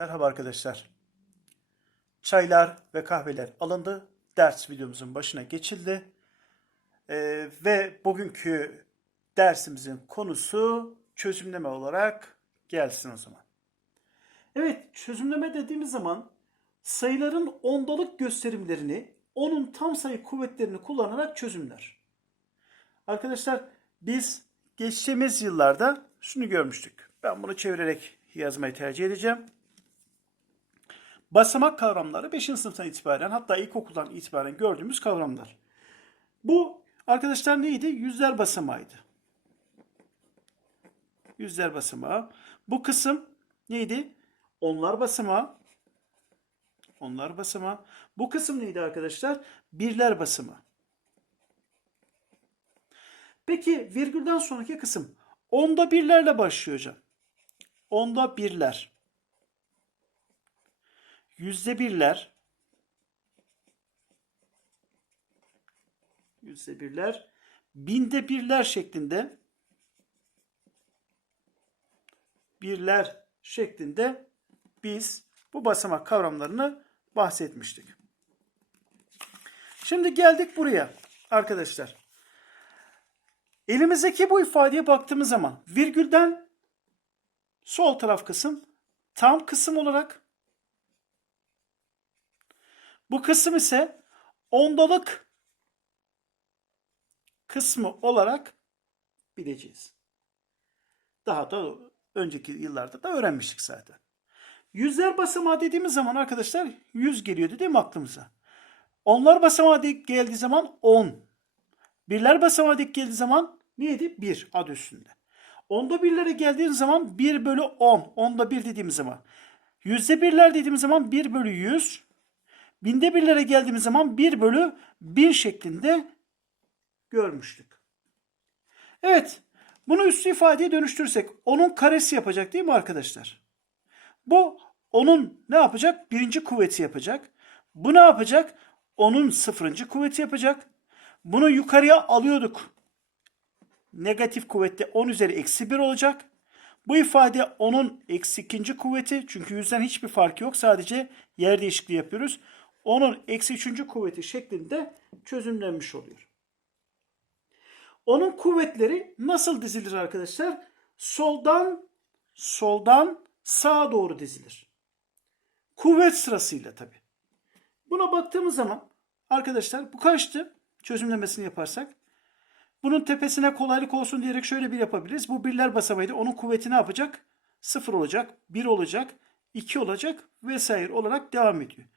Merhaba arkadaşlar. Çaylar ve kahveler alındı. Ders videomuzun başına geçildi. Ee, ve bugünkü dersimizin konusu çözümleme olarak gelsin o zaman. Evet, çözümleme dediğimiz zaman sayıların ondalık gösterimlerini onun tam sayı kuvvetlerini kullanarak çözümler. Arkadaşlar biz geçtiğimiz yıllarda şunu görmüştük. Ben bunu çevirerek yazmayı tercih edeceğim. Basamak kavramları 5. sınıftan itibaren hatta ilkokuldan itibaren gördüğümüz kavramlar. Bu arkadaşlar neydi? Yüzler basamağıydı. Yüzler basamağı. Bu kısım neydi? Onlar basamağı. Onlar basamağı. Bu kısım neydi arkadaşlar? Birler basamağı. Peki virgülden sonraki kısım onda birlerle başlıyor hocam. Onda birler. Yüzde birler. Yüzde birler. Binde birler şeklinde birler şeklinde biz bu basamak kavramlarını bahsetmiştik. Şimdi geldik buraya arkadaşlar. Elimizdeki bu ifadeye baktığımız zaman virgülden sol taraf kısım tam kısım olarak bu kısım ise ondalık kısmı olarak bileceğiz. Daha da önceki yıllarda da öğrenmiştik zaten. Yüzler basamağı dediğimiz zaman arkadaşlar 100 geliyordu değil mi aklımıza? Onlar basamağı denk geldiği zaman 10. Birler basamağı denk geldiği zaman neydi? 1 adı üstünde. Onda birlere geldiğimiz zaman 1 bölü 10. Onda 1 dediğimiz zaman. Yüzde birler dediğimiz zaman 1 bölü 100. Binde birlere geldiğimiz zaman 1 bölü 1000 şeklinde görmüştük. Evet. Bunu üstü ifadeye dönüştürsek onun karesi yapacak değil mi arkadaşlar? Bu onun ne yapacak? Birinci kuvveti yapacak. Bu ne yapacak? Onun sıfırıncı kuvveti yapacak. Bunu yukarıya alıyorduk. Negatif kuvvette 10 üzeri eksi 1 olacak. Bu ifade onun eksi ikinci kuvveti. Çünkü yüzden hiçbir farkı yok. Sadece yer değişikliği yapıyoruz. Onun eksi üçüncü kuvveti şeklinde çözümlenmiş oluyor. Onun kuvvetleri nasıl dizilir arkadaşlar? Soldan soldan sağa doğru dizilir. Kuvvet sırasıyla tabi. Buna baktığımız zaman arkadaşlar bu kaçtı? Çözümlemesini yaparsak. Bunun tepesine kolaylık olsun diyerek şöyle bir yapabiliriz. Bu birler basamağıydı. Onun kuvveti ne yapacak? 0 olacak, 1 olacak, 2 olacak vesaire olarak devam ediyor.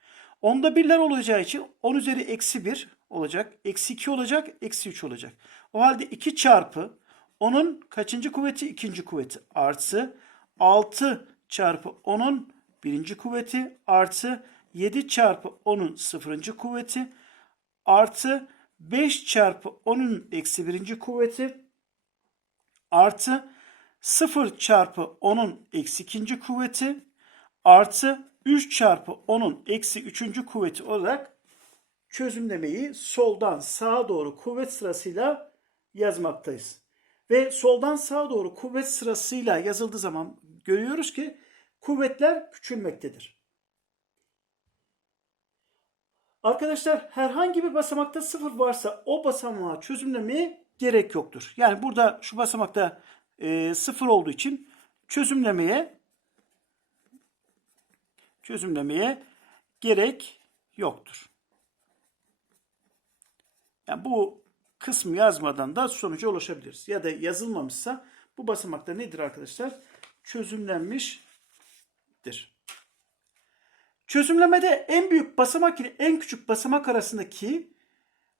Onda birler olacağı için 10 üzeri eksi 1 olacak. Eksi 2 olacak. Eksi 3 olacak. O halde 2 çarpı onun kaçıncı kuvveti? ikinci kuvveti. Artı 6 çarpı onun birinci kuvveti. Artı 7 çarpı onun sıfırıncı kuvveti. Artı 5 çarpı onun eksi birinci kuvveti. Artı 0 çarpı onun eksi ikinci kuvveti. Artı 3 çarpı 10'un eksi 3. kuvveti olarak çözümlemeyi soldan sağa doğru kuvvet sırasıyla yazmaktayız. Ve soldan sağa doğru kuvvet sırasıyla yazıldığı zaman görüyoruz ki kuvvetler küçülmektedir. Arkadaşlar herhangi bir basamakta sıfır varsa o basamağı çözümlemeye gerek yoktur. Yani burada şu basamakta e, sıfır olduğu için çözümlemeye çözümlemeye gerek yoktur. Yani bu kısmı yazmadan da sonuca ulaşabiliriz. Ya da yazılmamışsa bu basamakta nedir arkadaşlar? Çözümlenmiştir. Çözümlemede en büyük basamak ile en küçük basamak arasındaki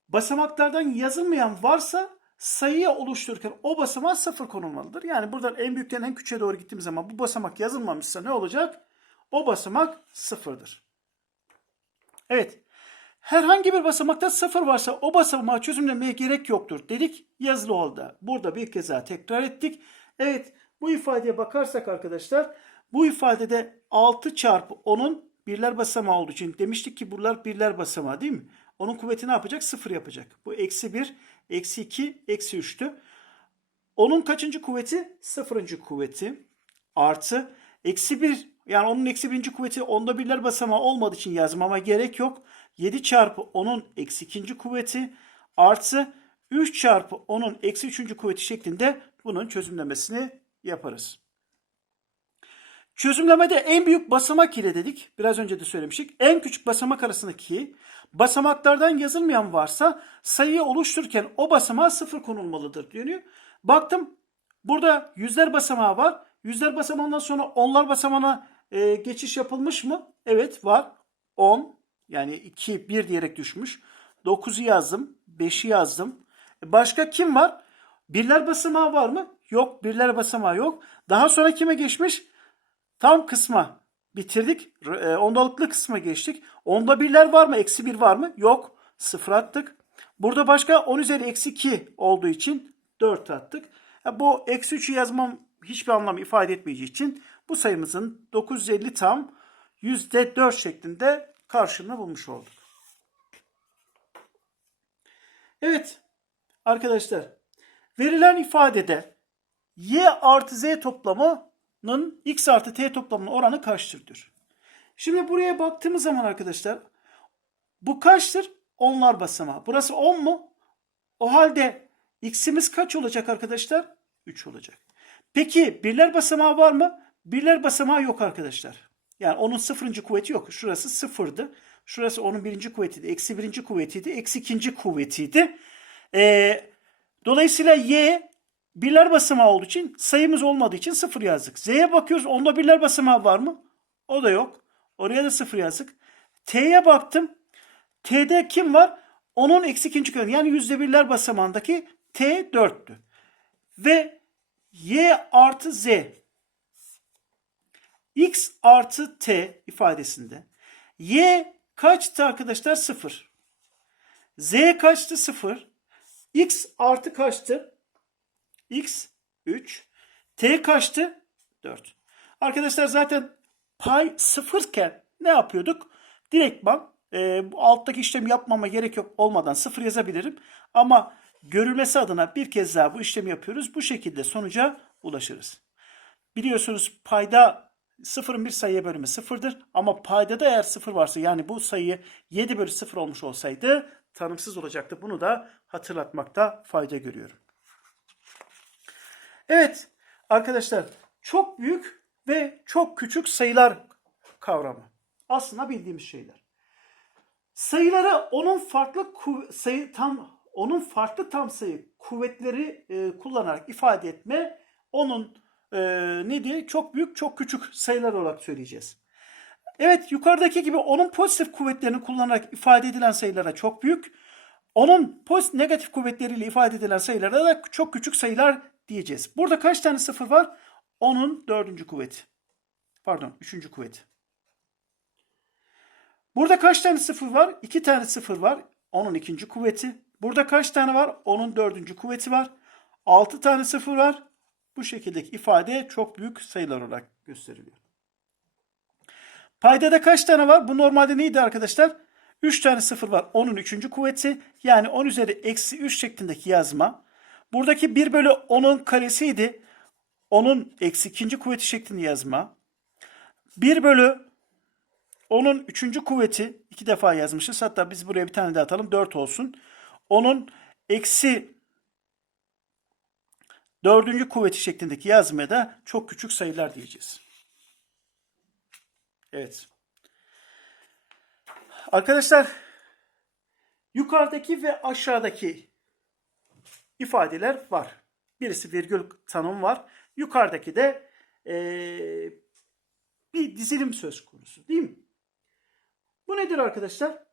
basamaklardan yazılmayan varsa sayıya oluştururken o basamağa sıfır konulmalıdır. Yani buradan en büyükten en küçüğe doğru gittiğimiz zaman bu basamak yazılmamışsa ne olacak? O basamak sıfırdır. Evet. Herhangi bir basamakta sıfır varsa o basamağı çözümlemeye gerek yoktur dedik yazılı oldu. Burada bir kez daha tekrar ettik. Evet bu ifadeye bakarsak arkadaşlar bu ifadede 6 çarpı 10'un birler basamağı olduğu için demiştik ki buralar birler basamağı değil mi? Onun kuvveti ne yapacak? Sıfır yapacak. Bu eksi 1, eksi 2, eksi 3'tü. Onun kaçıncı kuvveti? Sıfırıncı kuvveti. Artı eksi 1 yani onun eksi birinci kuvveti onda birler basamağı olmadığı için yazmama gerek yok. 7 çarpı 10'un eksi ikinci kuvveti artı 3 çarpı 10'un eksi üçüncü kuvveti şeklinde bunun çözümlemesini yaparız. Çözümlemede en büyük basamak ile dedik. Biraz önce de söylemiştik. En küçük basamak arasındaki basamaklardan yazılmayan varsa sayıyı oluştururken o basamağa sıfır konulmalıdır diyor. Baktım burada yüzler basamağı var. Yüzler basamağından sonra onlar basamağına e, geçiş yapılmış mı? Evet var. 10 yani 2 1 diyerek düşmüş. 9'u yazdım. 5'i yazdım. E, Başka kim var? Birler basamağı var mı? Yok. Birler basamağı yok. Daha sonra kime geçmiş? Tam kısma bitirdik. E, ondalıklı kısma geçtik. Onda birler var mı? Eksi bir var mı? Yok. Sıfır attık. Burada başka 10 üzeri eksi 2 olduğu için 4 attık. E, bu eksi 3'ü yazmam hiçbir anlam ifade etmeyeceği için bu sayımızın 950 tam %4 şeklinde karşılığını bulmuş olduk. Evet arkadaşlar verilen ifadede y artı z toplamının x artı t toplamının oranı kaçtır. Şimdi buraya baktığımız zaman arkadaşlar bu kaçtır? Onlar basamağı. Burası 10 mu? O halde x'imiz kaç olacak arkadaşlar? 3 olacak. Peki birler basamağı var mı? Birler basamağı yok arkadaşlar. Yani onun sıfırıncı kuvveti yok. Şurası sıfırdı. Şurası onun birinci kuvvetiydi. Eksi birinci kuvvetiydi. Eksi ikinci kuvvetiydi. Ee, dolayısıyla y birler basamağı olduğu için sayımız olmadığı için sıfır yazdık. Z'ye bakıyoruz. Onda birler basamağı var mı? O da yok. Oraya da sıfır yazdık. T'ye baktım. T'de kim var? Onun eksi ikinci kuvveti. Yani yüzde birler basamağındaki T 4'tü. Ve y artı z x artı t ifadesinde y kaçtı arkadaşlar? 0. z kaçtı? 0. x artı kaçtı? x 3. t kaçtı? 4. Arkadaşlar zaten pay sıfırken ne yapıyorduk? Direktman e, alttaki işlemi yapmama gerek yok olmadan sıfır yazabilirim. Ama görülmesi adına bir kez daha bu işlemi yapıyoruz. Bu şekilde sonuca ulaşırız. Biliyorsunuz payda sıfırın bir sayıya bölümü sıfırdır. Ama paydada eğer sıfır varsa yani bu sayı 7 bölü sıfır olmuş olsaydı tanımsız olacaktı. Bunu da hatırlatmakta fayda görüyorum. Evet arkadaşlar çok büyük ve çok küçük sayılar kavramı. Aslında bildiğimiz şeyler. Sayıları onun farklı sayı tam onun farklı tam sayı kuvvetleri e, kullanarak ifade etme onun e, ne diye çok büyük çok küçük sayılar olarak söyleyeceğiz. Evet yukarıdaki gibi onun pozitif kuvvetlerini kullanarak ifade edilen sayılara çok büyük, onun pozitif negatif kuvvetleriyle ifade edilen sayılara da çok küçük sayılar diyeceğiz. Burada kaç tane sıfır var? Onun dördüncü kuvveti. Pardon üçüncü kuvveti. Burada kaç tane sıfır var? İki tane sıfır var. Onun ikinci kuvveti. Burada kaç tane var? Onun dördüncü kuvveti var. Altı tane sıfır var. Bu şekildeki ifade çok büyük sayılar olarak gösteriliyor. Paydada kaç tane var? Bu normalde neydi arkadaşlar? 3 tane sıfır var. Onun üçüncü kuvveti. Yani 10 üzeri eksi 3 şeklindeki yazma. Buradaki 1 bölü 10'un karesiydi. Onun eksi ikinci kuvveti şeklinde yazma. 1 bölü onun üçüncü kuvveti iki defa yazmışız. Hatta biz buraya bir tane daha atalım. 4 olsun. Onun eksi dördüncü kuvveti şeklindeki yazmaya da çok küçük sayılar diyeceğiz. Evet. Arkadaşlar yukarıdaki ve aşağıdaki ifadeler var. Birisi virgül tanım var. Yukarıdaki de ee, bir dizilim söz konusu değil mi? Bu nedir arkadaşlar?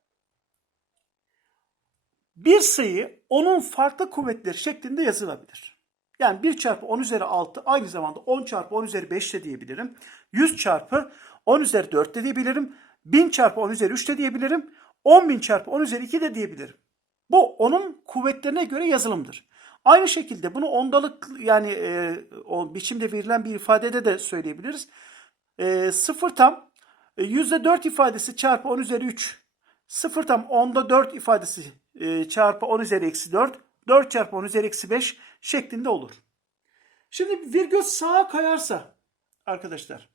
Bir sayı onun farklı kuvvetleri şeklinde yazılabilir. Yani 1 çarpı 10 üzeri 6 aynı zamanda 10 çarpı 10 üzeri 5 de diyebilirim. 100 çarpı 10 üzeri 4 de diyebilirim. 1000 çarpı 10 üzeri 3 de diyebilirim. 10.000 çarpı 10 üzeri 2 de diyebilirim. Bu onun kuvvetlerine göre yazılımdır. Aynı şekilde bunu ondalık yani e, o biçimde verilen bir ifadede de söyleyebiliriz. E, sıfır tam %4 ifadesi çarpı 10 üzeri 3. 0 tam 10'da 4 ifadesi e, çarpı 10 üzeri eksi 4. 4 çarpı 10 üzeri eksi 5 şeklinde olur. Şimdi virgül sağa kayarsa arkadaşlar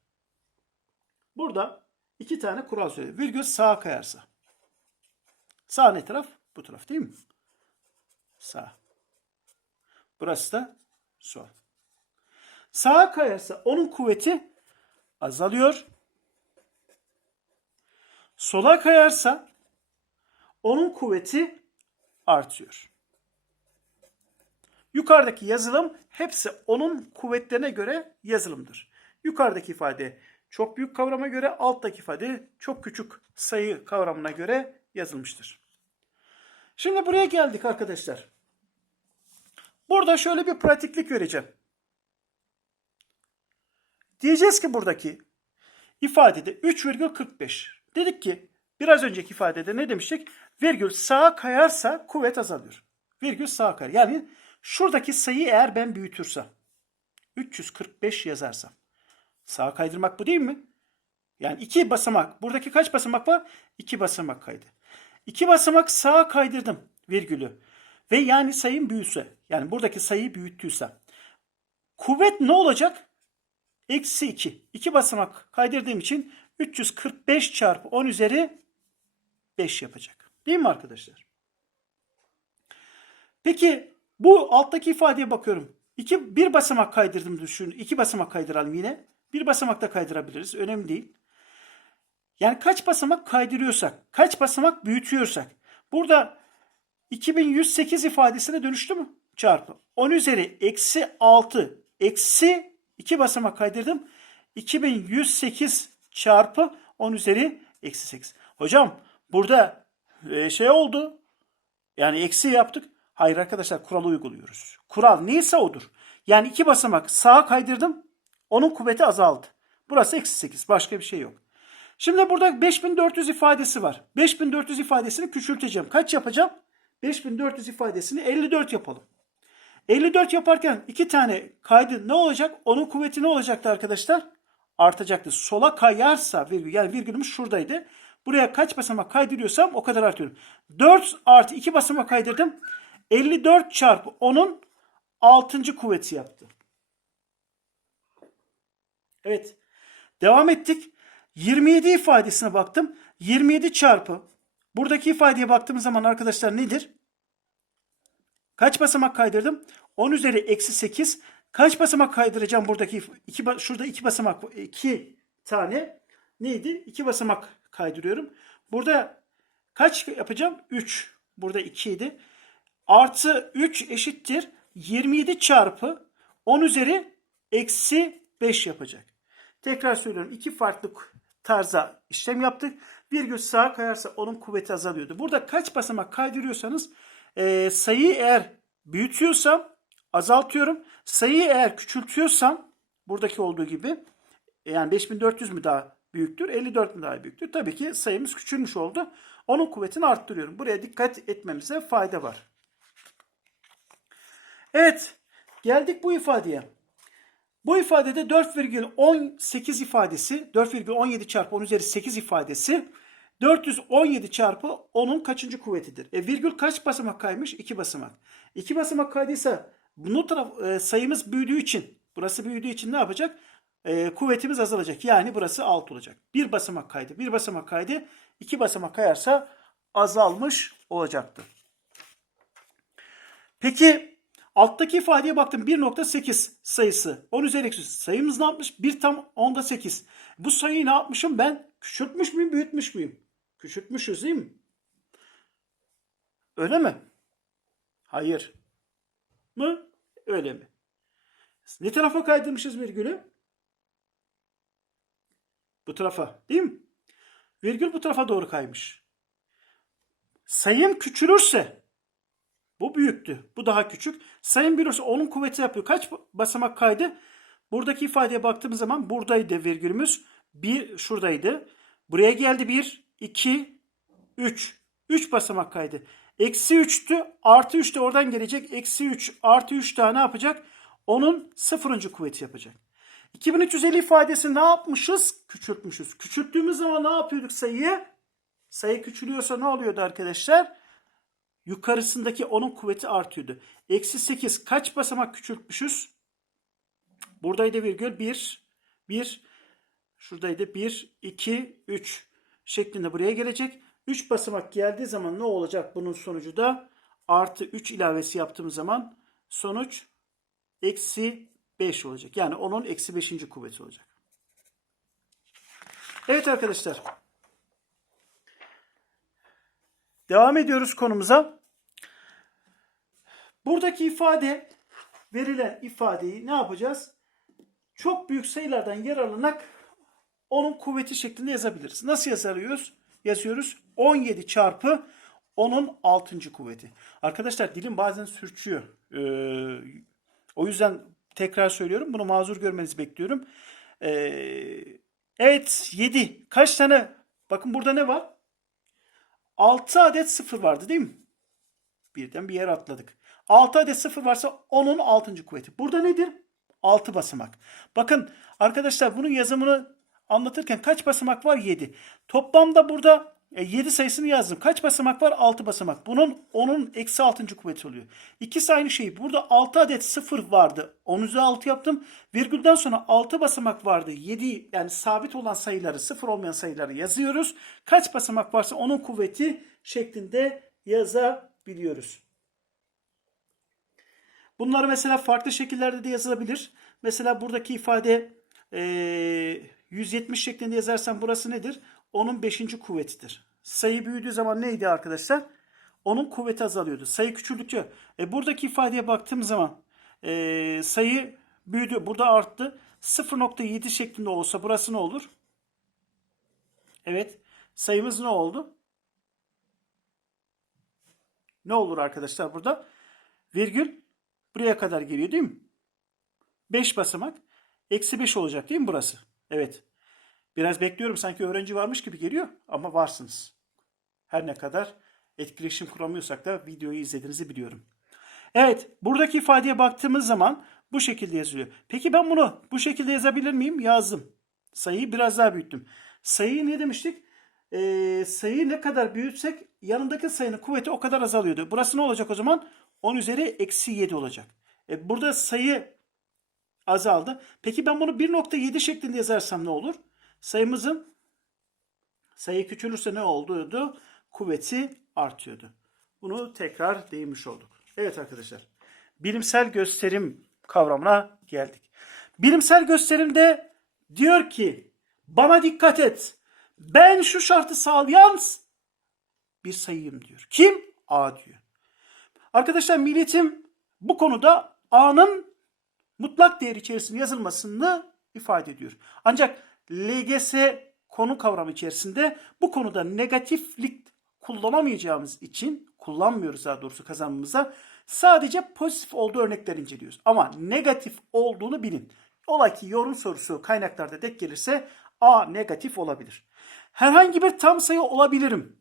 Burada iki tane kural söylüyor. Virgül sağa kayarsa. Sağ ne taraf? Bu taraf değil mi? Sağ. Burası da sol. Sağa kayarsa onun kuvveti azalıyor. Sola kayarsa onun kuvveti artıyor. Yukarıdaki yazılım hepsi onun kuvvetlerine göre yazılımdır. Yukarıdaki ifade çok büyük kavrama göre, alttaki ifade çok küçük sayı kavramına göre yazılmıştır. Şimdi buraya geldik arkadaşlar. Burada şöyle bir pratiklik vereceğim. Diyeceğiz ki buradaki ifadede 3,45. Dedik ki biraz önceki ifadede ne demiştik? Virgül sağa kayarsa kuvvet azalıyor. Virgül sağa kayar. Yani şuradaki sayıyı eğer ben büyütürsem 345 yazarsam sağa kaydırmak bu değil mi? Yani iki basamak. Buradaki kaç basamak var? İki basamak kaydı. İki basamak sağa kaydırdım virgülü. Ve yani sayım büyüse. Yani buradaki sayıyı büyüttüysem. Kuvvet ne olacak? Eksi 2. 2 basamak kaydırdığım için 345 çarpı 10 üzeri 5 yapacak. Değil mi arkadaşlar? Peki bu alttaki ifadeye bakıyorum. İki, bir basamak kaydırdım düşün. İki basamak kaydıralım yine. Bir basamak da kaydırabiliriz. Önemli değil. Yani kaç basamak kaydırıyorsak, kaç basamak büyütüyorsak. Burada 2108 ifadesine dönüştü mü? Çarpı. 10 üzeri eksi 6 eksi 2 basamak kaydırdım. 2108 çarpı 10 üzeri eksi 8. Hocam burada e, şey oldu. Yani eksi yaptık. Hayır arkadaşlar kuralı uyguluyoruz. Kural neyse odur. Yani iki basamak sağa kaydırdım. Onun kuvveti azaldı. Burası eksi 8. Başka bir şey yok. Şimdi burada 5400 ifadesi var. 5400 ifadesini küçülteceğim. Kaç yapacağım? 5400 ifadesini 54 yapalım. 54 yaparken iki tane kaydı ne olacak? Onun kuvveti ne olacaktı arkadaşlar? Artacaktı. Sola kayarsa virgül yani virgülümüz şuradaydı. Buraya kaç basamak kaydırıyorsam o kadar artıyorum. 4 artı 2 basamak kaydırdım. 54 çarpı 10'un 6. kuvveti yaptı. Evet. Devam ettik. 27 ifadesine baktım. 27 çarpı buradaki ifadeye baktığımız zaman arkadaşlar nedir? Kaç basamak kaydırdım? 10 üzeri eksi 8. Kaç basamak kaydıracağım buradaki? Iki, şurada iki basamak, iki tane neydi? İki basamak kaydırıyorum. Burada kaç yapacağım? 3. Burada 2 idi. Artı 3 eşittir. 27 çarpı 10 üzeri eksi 5 yapacak. Tekrar söylüyorum. iki farklı tarza işlem yaptık. Virgül sağa kayarsa onun kuvveti azalıyordu. Burada kaç basamak kaydırıyorsanız e, sayıyı eğer büyütüyorsam azaltıyorum. Sayıyı eğer küçültüyorsam buradaki olduğu gibi yani 5400 mü daha büyüktür 54 mü daha büyüktür? Tabii ki sayımız küçülmüş oldu. Onun kuvvetini arttırıyorum. Buraya dikkat etmemize fayda var. Evet geldik bu ifadeye. Bu ifadede 4,18 ifadesi 4,17 çarpı 10 üzeri 8 ifadesi 417 çarpı 10'un kaçıncı kuvvetidir? E virgül kaç basamak kaymış? 2 basamak. 2 basamak kaydıysa bunu taraf e, sayımız büyüdüğü için burası büyüdüğü için ne yapacak? E, kuvvetimiz azalacak. Yani burası 6 olacak. Bir basamak kaydı. Bir basamak kaydı. 2 basamak kayarsa azalmış olacaktı. Peki alttaki ifadeye baktım 1.8 sayısı 10 üzeri eksi sayımız ne yapmış? 1 tam 10'da 8. Bu sayıyı ne yapmışım ben? Küçültmüş müyüm büyütmüş müyüm? Küçültmüşüz değil mi? Öyle mi? Hayır. Mı? Öyle mi? Ne tarafa kaydırmışız virgülü? Bu tarafa değil mi? Virgül bu tarafa doğru kaymış. Sayım küçülürse bu büyüktü. Bu daha küçük. Sayım büyürse onun kuvveti yapıyor. Kaç basamak kaydı? Buradaki ifadeye baktığımız zaman buradaydı virgülümüz. Bir şuradaydı. Buraya geldi 1, 2, 3. 3 basamak kaydı. Eksi 3'tü. Artı 3 de oradan gelecek. Eksi 3 artı 3 daha ne yapacak? Onun sıfırıncı kuvveti yapacak. 2350 ifadesi ne yapmışız? Küçültmüşüz. Küçülttüğümüz zaman ne yapıyorduk sayıyı? Sayı küçülüyorsa ne oluyordu arkadaşlar? Yukarısındaki onun kuvveti artıyordu. Eksi 8 kaç basamak küçültmüşüz? Buradaydı virgül 1. 1. Şuradaydı 1, 2, 3 şeklinde buraya gelecek. 3 basamak geldiği zaman ne olacak bunun sonucu da? Artı 3 ilavesi yaptığımız zaman sonuç eksi 5 olacak. Yani onun eksi 5. kuvveti olacak. Evet arkadaşlar. Devam ediyoruz konumuza. Buradaki ifade verilen ifadeyi ne yapacağız? Çok büyük sayılardan yararlanarak onun kuvveti şeklinde yazabiliriz. Nasıl yazıyoruz? Yazıyoruz 17 çarpı onun 6. kuvveti. Arkadaşlar dilim bazen sürçüyor. Ee, o yüzden tekrar söylüyorum. Bunu mazur görmenizi bekliyorum. Ee, evet 7. Kaç tane? Bakın burada ne var? 6 adet sıfır vardı değil mi? Birden bir yer atladık. 6 adet sıfır varsa onun 6. kuvveti. Burada nedir? 6 basamak. Bakın arkadaşlar bunun yazımını anlatırken kaç basamak var? 7. Toplamda burada 7 sayısını yazdım. Kaç basamak var? 6 basamak. Bunun onun eksi 6. kuvveti oluyor. İkisi aynı şey. Burada 6 adet sıfır vardı. 10 üzeri 6 yaptım. Virgülden sonra 6 basamak vardı. 7 yani sabit olan sayıları sıfır olmayan sayıları yazıyoruz. Kaç basamak varsa onun kuvveti şeklinde yazabiliyoruz. Bunları mesela farklı şekillerde de yazılabilir. Mesela buradaki ifade eee 170 şeklinde yazarsam burası nedir? Onun 5. kuvvetidir. Sayı büyüdüğü zaman neydi arkadaşlar? Onun kuvveti azalıyordu. Sayı küçüldükçe. E, buradaki ifadeye baktığım zaman e, sayı büyüdü. Burada arttı. 0.7 şeklinde olsa burası ne olur? Evet. Sayımız ne oldu? Ne olur arkadaşlar burada? Virgül buraya kadar geliyor değil mi? 5 basamak. Eksi 5 olacak değil mi burası? Evet. Biraz bekliyorum sanki öğrenci varmış gibi geliyor ama varsınız. Her ne kadar etkileşim kuramıyorsak da videoyu izlediğinizi biliyorum. Evet buradaki ifadeye baktığımız zaman bu şekilde yazılıyor. Peki ben bunu bu şekilde yazabilir miyim? Yazdım. Sayıyı biraz daha büyüttüm. Sayıyı ne demiştik? Ee, sayıyı ne kadar büyütsek yanındaki sayının kuvveti o kadar azalıyordu. Burası ne olacak o zaman? 10 üzeri eksi 7 olacak. E, burada sayı azaldı. Peki ben bunu 1.7 şeklinde yazarsam ne olur? Sayımızın sayı küçülürse ne oluyordu? Kuvveti artıyordu. Bunu tekrar değinmiş olduk. Evet arkadaşlar. Bilimsel gösterim kavramına geldik. Bilimsel gösterimde diyor ki bana dikkat et. Ben şu şartı sağlayan bir sayıyım diyor. Kim? A diyor. Arkadaşlar milletim bu konuda A'nın mutlak değer içerisinde yazılmasını ifade ediyor. Ancak LGS konu kavramı içerisinde bu konuda negatiflik kullanamayacağımız için kullanmıyoruz daha doğrusu kazanımıza. Sadece pozitif olduğu örnekler inceliyoruz. Ama negatif olduğunu bilin. Ola ki yorum sorusu kaynaklarda denk gelirse A negatif olabilir. Herhangi bir tam sayı olabilirim.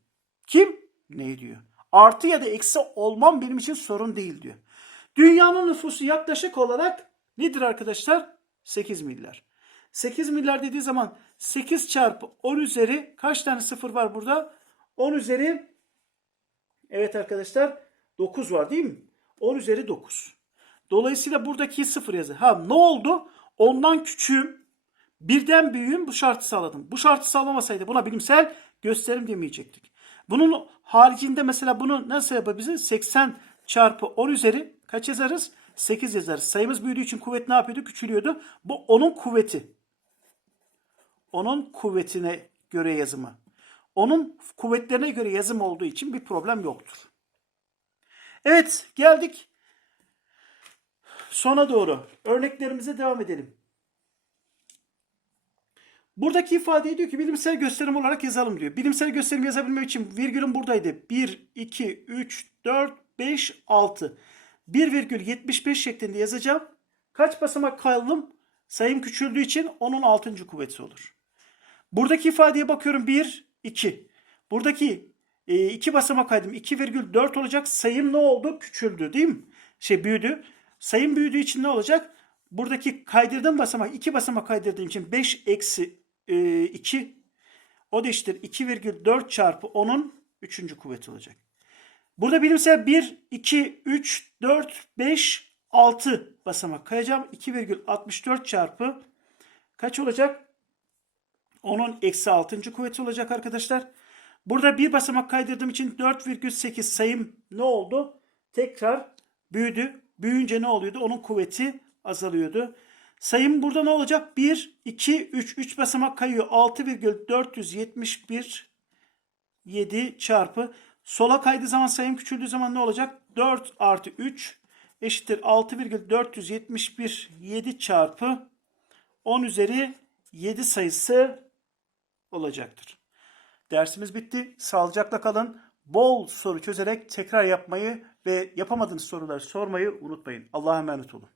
Kim? Ne diyor? Artı ya da eksi olmam benim için sorun değil diyor. Dünyanın nüfusu yaklaşık olarak nedir arkadaşlar? 8 milyar. 8 milyar dediği zaman 8 çarpı 10 üzeri kaç tane sıfır var burada? 10 üzeri evet arkadaşlar 9 var değil mi? 10 üzeri 9. Dolayısıyla buradaki sıfır yazı. Ha ne oldu? Ondan küçüğüm. Birden büyüğüm bu şartı sağladım. Bu şartı sağlamasaydı buna bilimsel gösterim demeyecektik. Bunun haricinde mesela bunu nasıl yapabiliriz? 80 çarpı 10 üzeri kaç yazarız? 8 yazarız. Sayımız büyüdüğü için kuvvet ne yapıyordu? Küçülüyordu. Bu onun kuvveti. Onun kuvvetine göre yazımı. Onun kuvvetlerine göre yazım olduğu için bir problem yoktur. Evet geldik sona doğru. Örneklerimize devam edelim. Buradaki ifade diyor ki bilimsel gösterim olarak yazalım diyor. Bilimsel gösterim yazabilmek için virgülüm buradaydı. 1, 2, 3, 4, 5, 6. 1,75 şeklinde yazacağım. Kaç basamak kaldım? Sayım küçüldüğü için onun 6. kuvveti olur. Buradaki ifadeye bakıyorum 1, 2. Buradaki 2 e, basamak kaydım 2,4 olacak. Sayım ne oldu? Küçüldü değil mi? Şey büyüdü. Sayım büyüdüğü için ne olacak? Buradaki kaydırdığım basamak 2 basamak kaydırdığım için 5 eksi 2 o da eşittir 2,4 çarpı 10'un 3. kuvveti olacak. Burada bilimsel 1, 2, 3, 4, 5, 6 basamak kayacağım. 2,64 çarpı kaç olacak? Onun eksi 6. kuvveti olacak arkadaşlar. Burada bir basamak kaydırdığım için 4,8 sayım ne oldu? Tekrar büyüdü. Büyüyünce ne oluyordu? Onun kuvveti azalıyordu. Sayım burada ne olacak? 1, 2, 3. 3 basamak kayıyor. 6,471 7 çarpı. Sola kaydığı zaman sayım küçüldüğü zaman ne olacak? 4 artı 3 eşittir 6,471 7 çarpı 10 üzeri 7 sayısı olacaktır. Dersimiz bitti. Sağlıcakla kalın. Bol soru çözerek tekrar yapmayı ve yapamadığınız soruları sormayı unutmayın. Allah'a emanet olun.